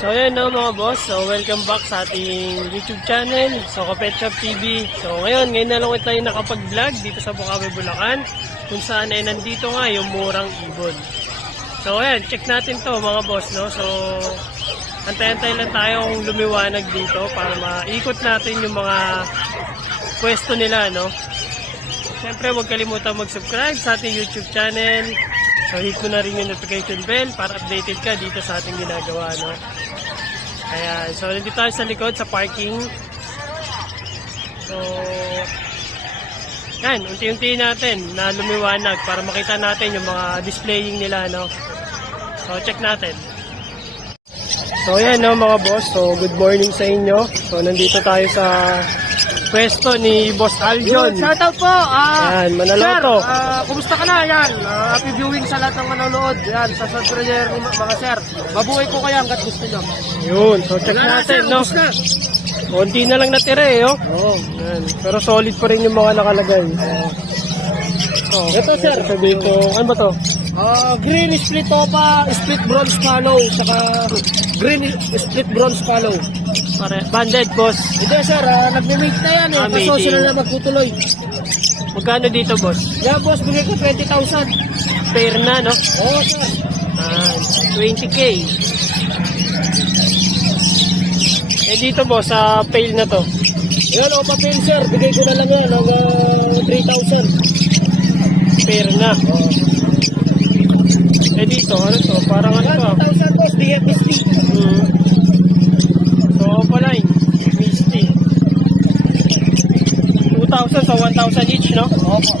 So ayan no mga boss, so welcome back sa ating YouTube channel, so Kapet Shop TV. So ngayon na lang tayo nakapag-vlog dito sa Bukawi, Bulacan, kung saan ay nandito nga yung murang ibon. So ayan, check natin to mga boss no. So antay-antay lang tayong lumiwanag dito para maikot natin yung mga pwesto nila no. Siyempre huwag kalimutan mag-subscribe sa ating YouTube channel. So hit mo na rin yung notification bell para updated ka dito sa ating ginagawa no. Ayan, so nandito tayo sa likod sa parking. So yan, unti-unti natin na lumiwanag para makita natin yung mga displaying nila no. So check natin. So yan no mga boss, so good morning sa inyo. So nandito tayo sa pwesto ni Boss Aljon. Shoutout po. Yan, Manaloto. Sir, kumusta ka na? Yan, happy viewing sa lahat ng manonood. Yan, sa subscriber mga sir. Mabuhay ko kayo hanggat gusto nyo. Yun, so check natin no. Konti na lang natira eh oh. Yan. Pero solid pa rin yung mga nakalagay. Oh, Ito sir. sabihin ko, ano ba to? Green split topa, split bronze follow, saka green split bronze follow. Banded boss. Hindi sir, nagme-mate na yan eh. Kaso mating. sila na magtutuloy. Magkano dito boss? Yan boss, bigay ko 20,000. Pair na no? Oo sir. 20k. Eh dito boss, sa pail na to. Yan o, papel sir, bigay ko na lang yan hanggang 3,000. Pair na. Eh dito, ano to? Parang ano to? 1,000 boss, DFST. So pala Misty. 2,000 so 1,000 each no? Opo.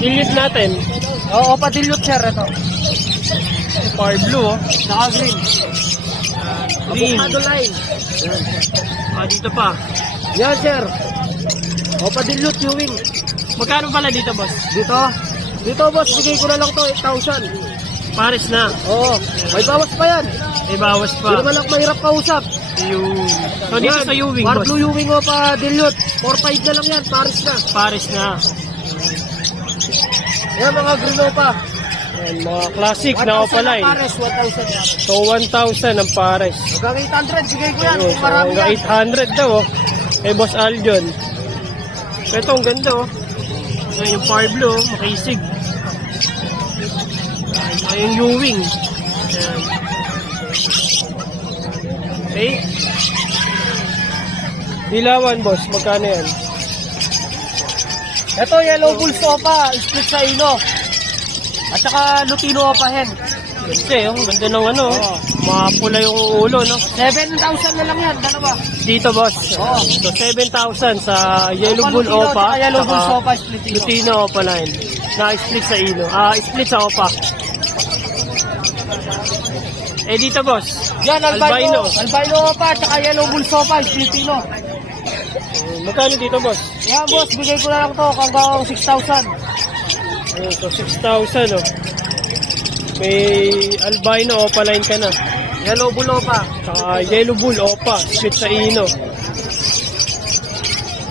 Dilute natin. Oo, pa-dilute sir ito. Far blue oh. Naka-green. Green. Avocado line. Dito pa. Yan sir. O, pa-dilute yung wing. Magkano pala dito boss? Dito boss, bigay ko na lang to 8,000. Pares na. Oo, may bawas pa yan. Eh bawas Hindi pa. naman ako mahirap kausap. Yung... So dito sa Ewing Far boss. blue yung wing o pa-dilute. 4-5 na lang yan, pares na. Pares na. Yan mga green o pa. Yan, mga classic na 1,000 opaline. na pares, 1,000. So 1,000 ang pares. Hanggang 800, bigay ko yan. Ayun, Kung so marami hanggang yan. 800 daw oh. Eh Boss Aljon. Ito ang ganda oh. Ayan yung far blue oh, makisig. Ayan yung Ewing. Ayan. Okay. Dilawan boss, magkano yan? Ito, yellow bull sopa, split sa ino. At saka lutino pa hen. Ganda oh, ganda ng ano oh. Mapula yung ulo no. 7,000 na lang yan, dalawa. Dito boss. Oo. So 7,000 sa Yellow Bull Lutino, Opa. tsaka yellow bull saka sopa, split ino. Lutino Opa line. Na split sa ilo. Split sa Opa. Eh dito boss. Yan, albino. Albino opa, tsaka yellow bull sopa, split ino. Magkano dito boss? Yan boss, bigay ko na lang to hanggang 6,000. So 6,000 oh. May albino Opa line ka na. Yellow bull opa. Saka Yellow Bull Opa. Split sa ino.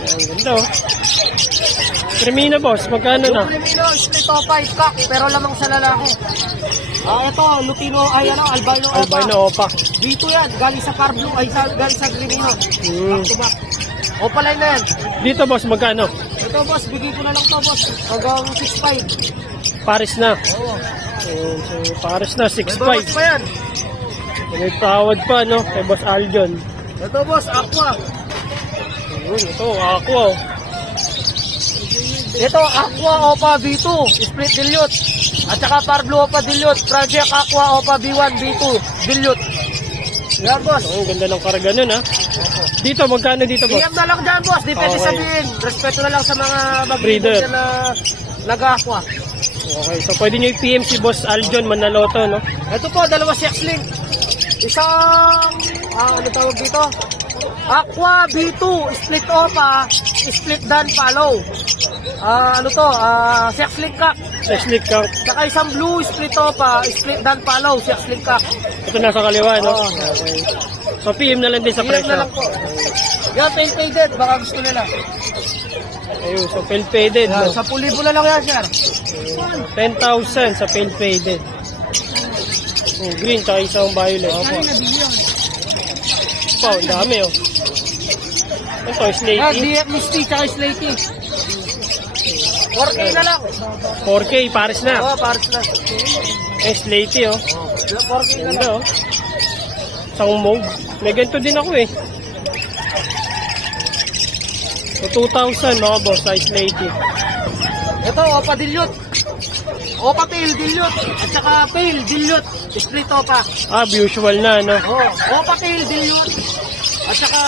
Ayan, ganda oh. Cremina boss, magkano na? Yung Crimino, split opa, iskak, pero lamang sa lalaki. Ito, lutino, ay ano, albino opa. Albino Opa. Dito yan, galing sa car blue, ay galing sa Crimino. Hmm. Back to back. Opa line na yan. Dito boss, magkano? Ito boss, bigay ko na lang to boss. Hanggang 6,500. Pares na. Oo. So pares na, May bawas 6,500. pa yan. May tawad pa no, kay Boss Aljon. Ito boss, aqua. Ito, aqua oh. Ito, aqua opa B2, split dilute. At saka Parblo opa dilute. Project aqua opa B1, B2, dilute. Yan boss. Oh, ganda ng karga nun ha. Dito, magkano dito boss? DM na lang dyan boss, di pwede Okay. sabihin. Respeto na lang sa mga Breeder. mag-breeder na nag-aqua. Okay, so pwede nyo i-PM si Boss Aljon Manaloto no? Ito po, dalawa sex link. Isang, ano tawag dito? Aqua B2, split opa, split dan follow. Ano to, sex link cock. Sex link ka. Saka isang blue, split opa, split dan follow, sex link cock. Ito nasa kaliwa no? Oo. Okay. So PM na lang din sa PM presyo. na lang po. Yan, tail faded, baka gusto nila. Ayun, so pale faded Yan, no? 10,000 na lang yan, sir. 10,000 sa pale faded. Oh, green, tsaka isang violet. Opo. Wow, ang dami oh. Ito, Ah, slaty. Misty tsaka Slaty. 4K na lang. 4K, pares na. Oo, pares na. Eh, slaty oh. 4K na Ganda lang. oh. Isang mauve. May ganito din ako eh. So, 2,000 mga boss, size slaty. Ito, Opa Dilute. Opa Tail Dilute. At saka Tail Dilute. Split Opa. Ah, usual na, no? Oo. Opa Tail Dilute. At saka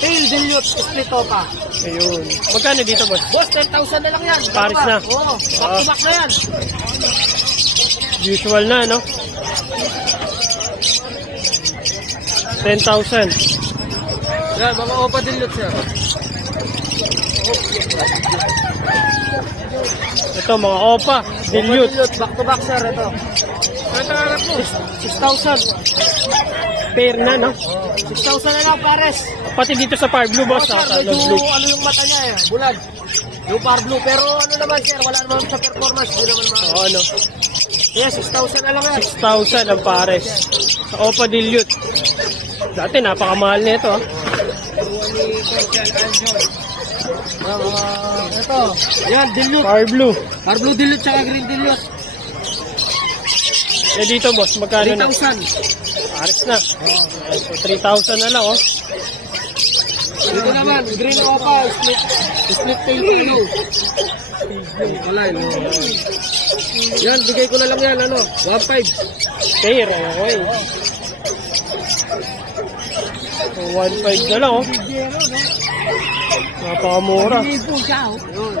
Tail Dilute. Split Opa. Ayun. Magkano dito, boss? Boss, 10,000 na lang yan. Pares Dalawa. na. Oo. Back to back na yan. Usual na, no? 10,000. Yan, mga Opa Dilute sir. Ito, mga opa. Dilute. Back to back sir, ito. Ito harap mo. 6,000. Pair na, no? 6,000 na lang pares. Pati dito sa Fire Blue, boss. Sir, Ah, medyo blue. ano yung mata niya eh, bulag. Yung par blue, pero ano naman sir, wala naman sa performance, hindi naman naman. Oo, no? Yes, 6,000 na lang yan. 6,000 ang pares. Sa opa Dilute. Dati, napakamahal na ito, ah. Ito, ayan, dilute. Fire Blue. Par blue dilute tsaka green dilute. Eh, dito, boss. Magkano na? 3,000. Pares na. So, 3,000 na lang, oh. Dito naman, green opa, split tail blue. Alay, no. Yan, bigay ko na lang yan, ano, 1,500. Pair, okay. So, 1,500 na lang, oh. Napakamura. Yun.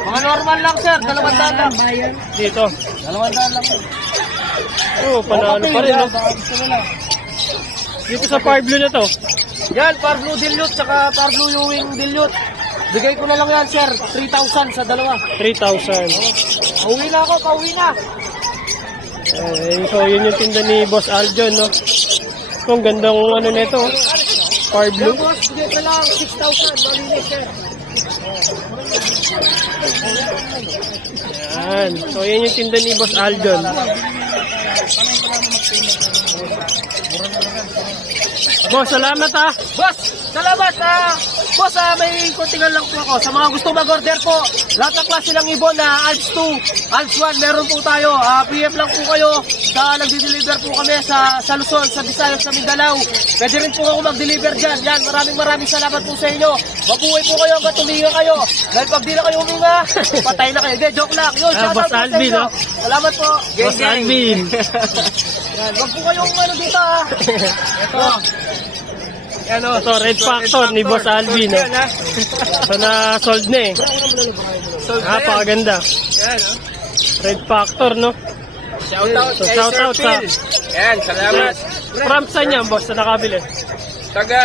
Mga normal lang sir, 200 lang. Dito. 200 lang. Oh, panalo pa rin, no? Dito sa Fire Blue na to. Yan, par blue dilute, tsaka par blue Ewing dilute. Bigay ko na lang yan sir, 3,000 sa dalawa. 3,000. Pauwi na ako, pauwi na. So, yun yung tinda ni Boss Aljon, no? Ito, ang gandang ano nito, oh. Fire Blue. Yan boss, bigay ko lang 6,000, malinis sir. Yan. So, yun yung tinda ni Boss Aljon. Boss, salamat, ah. Boss, salamat boss, may kontingan lang po ako. Sa mga gusto mag-order po, lahat ng klase ng ibon na Alps 2, Alps 1, meron po tayo. PM lang po kayo. Nagdi-deliver po kami sa Luzon, sa Visayas, sa Mindanao. Pwede rin po ako mag-deliver dyan. Yan, maraming salamat po sa inyo. Mabuhay po kayo hanggang tuminga kayo. Dahil pag di na kayo huminga, patay na kayo. Hindi, joke lang. Yun, shoutout Boss po sa Alvin, inyo. no? Salamat po. Boss Alvin. Yan, wag po kayong ano dito Ito. Yan o. Ito, Red Factor ni Boss Alvin, no? So, na-sold na, eh. Napakaganda. Yan o. Red Factor, no? Shoutout So, shoutout sa... Yan, salamat. From saan yan, boss, na nakabili? Taga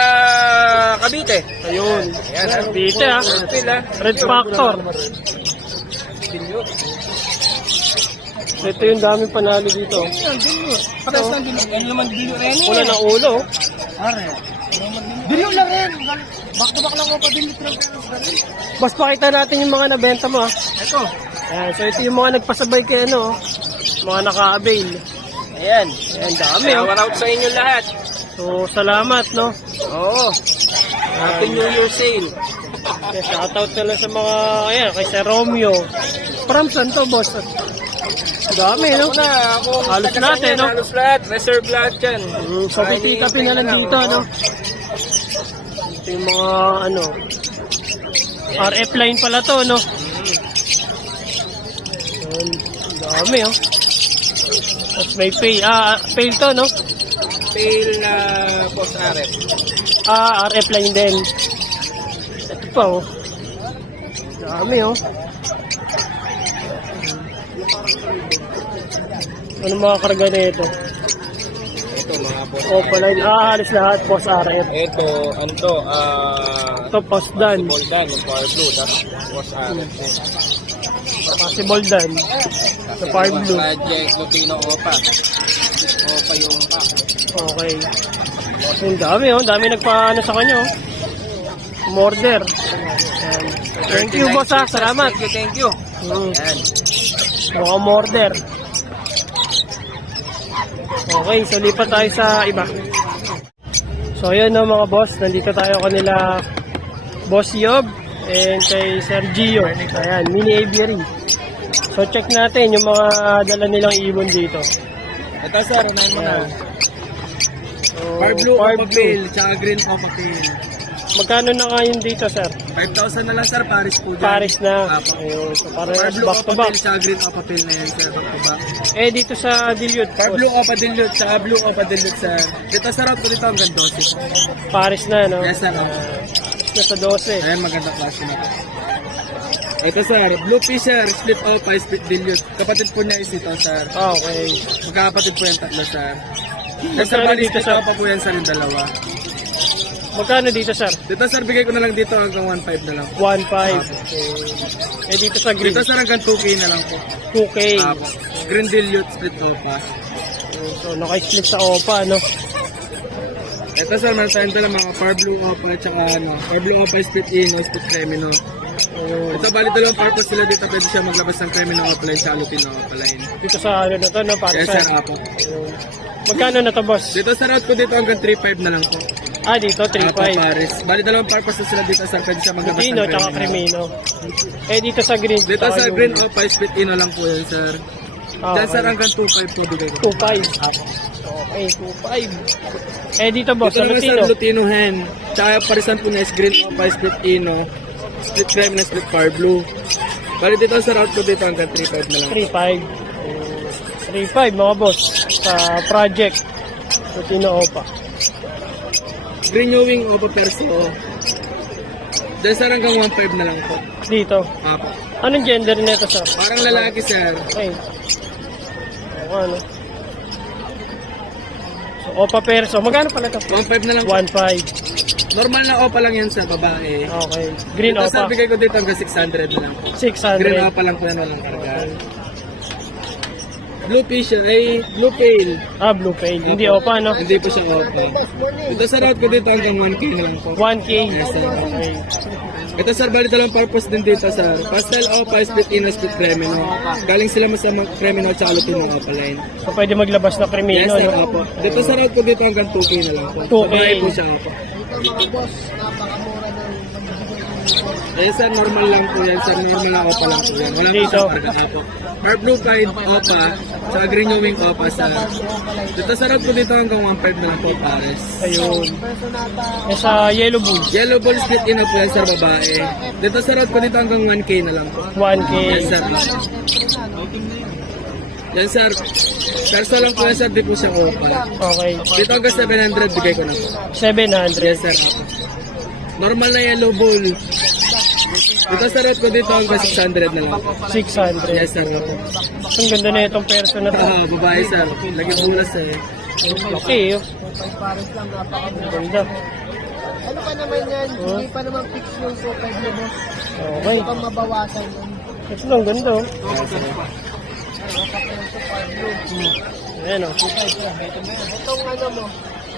Cavite. Ayun. Yan, Cavite, ah. Red Factor. So, ito yung daming panalo dito. Pares ng bilyo. Yan naman bilyo rin. Wala ng ulo. Are. Bilyo lang rin. Back to back lang ako pa bilyo. Boss, pakita natin yung mga nabenta mo, ah. Ito. Ayan, so ito yung mga nagpasabay kay ano, oh. Mga naka-avail. Ayan. Ayan, dami, oh. Shout out sa inyo lahat. So, salamat, no? Oo. Happy New Year sale. Okay, shoutout na lang sa mga, ayan, kay Sir Romeo. From saan to, boss? Dami, no? Ako na. Ako. Halos lahat, eh, no? Halos lahat. Reserve lahat dyan. So, pipick-upin na lang dito, no? Ito yung mga, ano, RF line pala to, no? Ayan, dami, oh. Tapos may pay, pay to, no? Fail na post RF. RF line din. Ito pa, oh. Dami, oh. Ano mga karga na ito? Ito mga post. Opa line, halos lahat, post RF. Ito, ano to, Ito, post dan. Boldan, yung Power Blue, tapos post RF. Possible dan. Sa Fire Blue. Project Lupino Opa. Opa yung pack. Okay. Ang dami, oh. Dami nagpa-ano sa kanya, oh. Umorder. Ayan. Thank you, boss, ha. Salamat. Thank you. Mm. Yan. Mukhang umorder. Okay, so lipat tayo sa iba. So ayan no mga boss, nandito tayo kanila Boss Yob and kay Sergio. Ayan, mini aviary. So check natin yung mga dala nilang ibon dito. Ito sir, unahin mo na. So, Far blue, Far Opa Pale, tsaka green Opa Pale. Magkano na ngayon dito, sir? 5,000 na lang sir, Paris po dyan. Paris na. Apo. Ayun, so Far parehas blue back to Opa back. Pale, tsaka green Opa Pale na yan sir, back to back. Eh, dito sa Dilute, Far boss, blue Opa Dilute, tsaka blue Opa Dilute sir. Dito sa route ko dito hanggang 12. Paris na, no? Yes sir, opo. Na sa 12. Ayan, maganda klase na to. Ito sir, Blue Fisher, Split Opa, Split Dilute. Kapatid po niya is ito sir. Okay. Magkakapatid po yung tatlo sir. Yes sir, Magkano bali dito, Split sir? Opa po yan sir yung dalawa. Magkano dito, sir? Dito sir, bigay ko na lang dito hanggang 1.5 na lang. 1.5. Eh, dito sa green, Dito sir, hanggang 2K na lang po. 2K. Apo. Green Dilute, Split Opa. So, naka-split sa OPA, no? Ito sir, meron tayong dala mga Far Blue Opa at saka Far Blue Opa, Split Ino, Split Cremino. Ayun. Ito bali dalawang purpose sila dito, pwede siya maglabas ng Cremino Opa line sa Lupino Opa line. Dito sa ano na to, no? Para Yes sa... sir, apo. Ayun. Magkano na to, boss? Dito sa route ko dito hanggang 3.5 na lang po. Ah, dito, Apo, 3.5. Paris. Bali dalawang purpose na sila dito sir, pwede siya maglabas Dino, ng tsaka Cremino. Eh, dito sa green. Dito tsaka sa yung- Green Opa, Split Ino lang po yan sir. Ah, Diyan sir okay. hanggang 2.5 po bigay ko. 2.5. Okay, 2.5. Eh, dito, boss, Dito sa naman Lutino. sir, Lutino Hen. Tsaka parisan po niya is Green Opa, Split Ino, Split Cremino, Split Far Blue. Bali dito sa route ko dito hanggang 3.5 na lang. 3.5. 3.5, mga boss. Sa project. Lutino OPA. Green New Wing Opa Perso. Diyan sir hanggang 1.5 na lang po. Dito. Apo. Anong gender nito, sir? Parang lalaki sir. Okay. Ano? So, OPA Perso. Magkano pala ito? 1.5 na lang po. 1.5. Normal na Opa lang yan sa babae. Okay. Green Dito sir, OPA. bigay ko dito hanggang 600 na lang po. 600. Green Opa lang po yan, walang karga. Blue Fisher, ay Blue Pale. Ah, blue pale. Hindi OPA, no? Hindi po siya Opa. Dito sa route ko dito hanggang 1K na lang po. 1K. Yes, sir. Okay. Ito sir, bali dalawang purpose din dito sir. Pastel Opa, Split Ino, Split Cremino. Galing sila mas sa Cremino at saka Lutino Opa line. So, pwede maglabas na Yes Cremino, sir, no? Opo. Dito sa route ko dito hanggang 2K na lang po. 2K. Babae po siya Opa. Eh sir, normal lang po yan sir. Normal na Opa lang po yan. Wala po Dito. siyang karga Opo. Heart Blue Pride Opa, saka Green New Wing Opa sa... Dito sa route ko dito hanggang 1.5 na lang po pares. Ayun. Eh, sa Yellow Bull, Yellow Ball Split Ino po yan sir, babae. Dito sa route ko dito hanggang 1K na lang po. 1K. Yes sir. Yan sir. Perso lang po yan sir, di po siya Opa. Okay. Dito hanggang 700, bigay ko na po. 700. Yes sir. Normal na yellow bull. Dito sa route ko dito hanggang 600 na lang. 600. Yes sir. Ang ganda na itong person na to. Babae sir. Lagi bulas eh. Okay, oh. Ganda. Ano pa naman yan? Oh. Hindi pa naman fix yung super mo, boss. Okay. Hindi pa mabawasan yun. Ito lang, ganda, oh. Ayan, oh. Itong ano mo,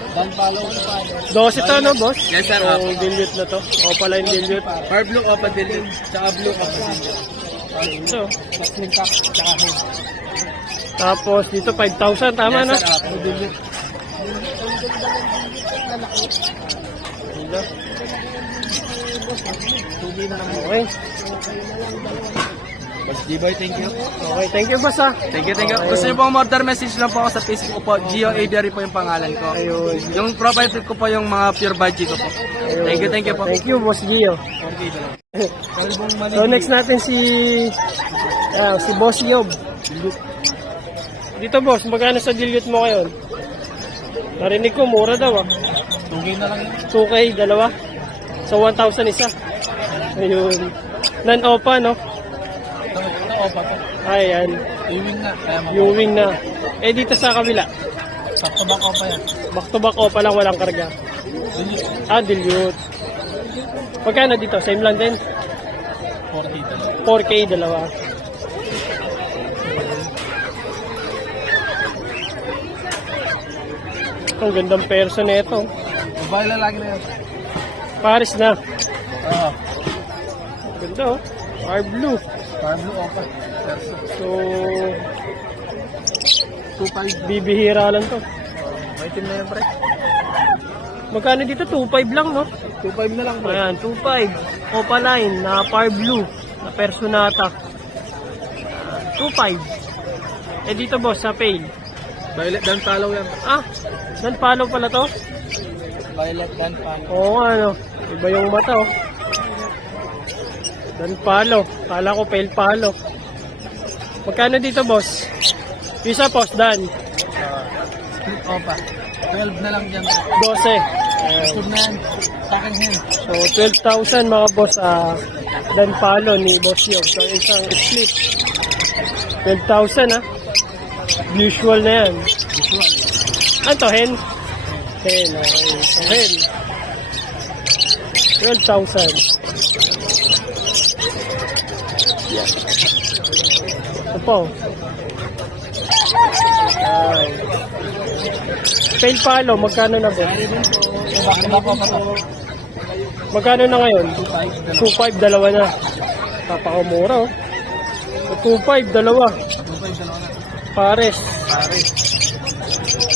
dan follow na pa. 12 to, no, boss? Yes sir. O, dilute na to. O, pala yung dilute. Far blue Opa Dilute. Tsaka blue Opa Dilute. Ito. Link up, tsaka head. Tapos, dito, 5,000. Tama, no? Yes sir. Opa Dilute. Ganda. Okay. Boss G-Boy, thank you. Okay, thank you, boss, ah. Thank you, thank you. Gusto niyo po order message lang po ako sa Facebook po. Gio Aviary po yung pangalan ko. Ayun. Yung profile pic ko po yung mga pure budgie ko po. Thank you po. Thank you, boss Gio. So, next natin si Boss Yob. Dito, boss, magkano sa dilute mo ngayon? Narinig ko, mura daw, ah. 2K na lang yun. 2K, dalawa. So, 1,000 isa. Ayun. Non-OPA, no? Opa po. Ayan. Iwing na. Kaya Viewing na. Eh, dito sa kabila. sakto ba ko pa yan? Back to back OPA lang, walang karga. Ah, dilute. Magkano dito? Same lang din? 4K, dalawa. Ang gandang person na ito. Babae lalaki na yan. Paris na. Oo. Ganda, oh. R blue. Far blue Opa. So, 2.5. Bibihira lang to. May team na yan, pre. Magkano dito? 2.5 lang, no? 2.5 na lang, pre. Ayan, 2.5. Opaline na Par Blue na Personata. 2.5. Eh dito boss, sa Pale. Violet Dan Palo yan. Ah, dan palo pala to? Violet Dan Palo. Oo nga, no? Iba yung mata, oh. Dan palo. Kala ko Pale palo. Magkano dito boss? Yung isa post, Dan. Split Opa. 12 na lang dyan. 12. Ayan. Good na yan. Sa akin yan. So, 12,000 mga boss, dan palo ni Boss Yob. So, isang split. 12,000, ah. Usual na yan. Visual. Ano to, hen? Hen, okay. So, hen. 12,000. Yeah. Ito po. Ay. Pale palo, magkano na ba? Iba pa to. Magkano na ngayon? 2.5. 2.5, dalawa na. Napakamura, oh. 2.5, dalawa. 2.5 na. Pares. Pare.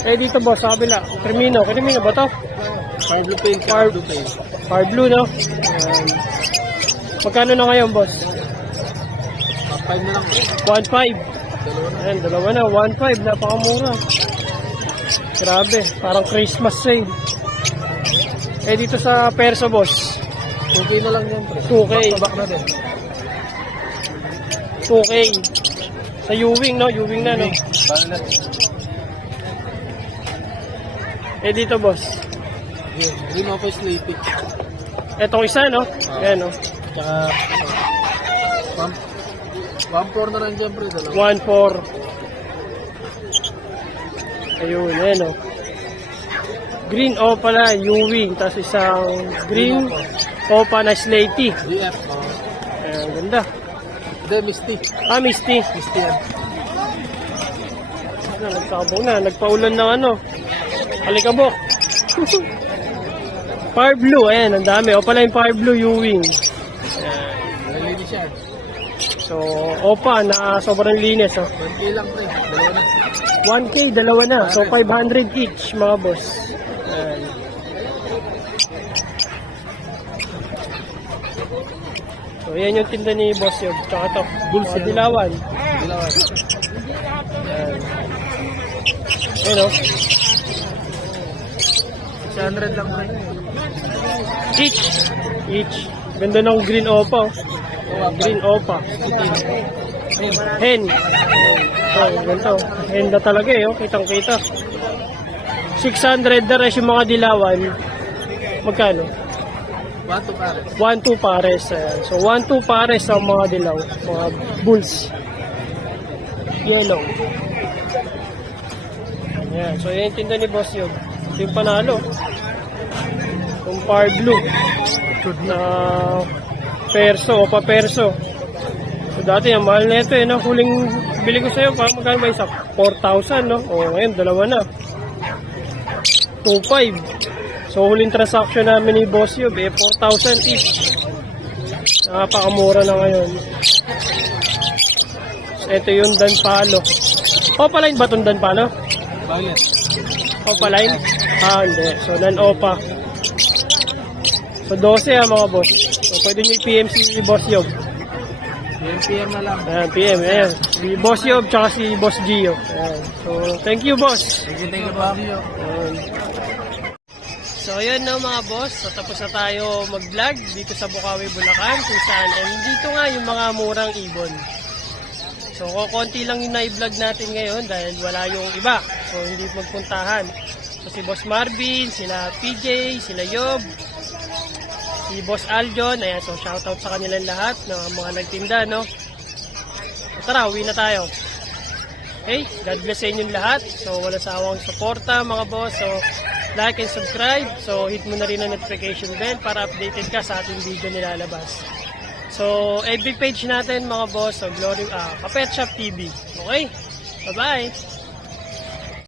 Eh, dito boss, sa kabila. Crimino. Crimino ba to? Far Blue Pale. Far Blue Pale. Far blue, no? Ayan. Magkano na ngayon, boss? 5 na lang, pre. 1.5. Dalawa na. Ayan, dalawa na. 1.5. Napakamura. Grabe. Parang Christmas sale. Eh, dito sa Perso, boss. 2K na lang yan, pre. 2K. Back na din. 2K. Sa Ewing, no? Ewing na, no? Violet. Eh, dito, boss. Yeah. Green Opa Slaty. Etong isa, no? Ayan, no? Tsaka 1.4 na lang dyan, pre. Dalawa. 1.4. Ayun, ayan, no? Green Opa na, Ewing. Tapos isang green Opa na Slaty. GF. Ayan, ganda. Hindi, Misty. Ah, Misty. Misty yan. Nagkabong na. Nagpaulan ng ano. Alikabok. Fire Blue. Ayan, ang dami. O pala yung Fire Blue Ewing. Lady Shard. So, Opa na sobrang linis. Oh. 1K lang, pre. Dalawa na. 1K, dalawa na. So, 500 each, mga boss. Ayan. So, yan yung tinda ni Boss Yob. Tsaka to. Bulls Dilawan. Dalawa. Ayan. Ayan, oh. 600 lang, pre. Each. Each. Ganda ng green opa. Oh. Green opa. Hen. Oh, ganito. Hen na talaga eh. Oh. Kitang kita. 600 na rin yung mga dilawan. Magkano? 1 to pare. 1-2 pares. Ayan. So 1-2 pares ang mga dilaw. Mga bulls. Yellow. Ayan. So yan yung tinda ni Boss Yob. Ito yung panalo. Yung Par Blue na perso o pa-perso. So dati ang mahal na ito eh. No? Huling bili ko sa'yo, parang magkano ba isa? 4,000, no? O ngayon, dalawa na. 2,500. So huling transaction namin ni Boss Yob eh, 4,000 each. Napakamura na ngayon. So, ito yung Danpalo. Opaline ba itong Danpalo? Violet. Opaline? Ah, hindi. So, non-opa. So, 12 mga boss. So, pwede nyo i-PM si Boss Yob. PM na lang. Ayan, PM. Ayan. Si Boss Yob, tsaka si Boss Gio. Ayan. So, thank you, boss. Thank you, Fabio. Ayan. So, ayan na mga boss. So, tapos na tayo mag-vlog dito sa Bukawi, Bulacan. Kung saan, and dito nga yung mga murang ibon. So, konti lang yung na-vlog natin ngayon dahil wala yung iba. So, hindi magpuntahan. So, si Boss Marvin, sila PJ, sila Yob, si Boss Aljon. Ayan, so shoutout sa kanilang lahat ng mga nagtinda, no? So, tara, uwi na tayo. Okay, God bless sa inyong lahat. So, wala sawang suporta mga boss. So, like and subscribe. So, hit mo na rin ang notification bell para updated ka sa ating video nilalabas. So, FB page natin mga boss. So, Kapet Shop TV. Okay? Bye-bye!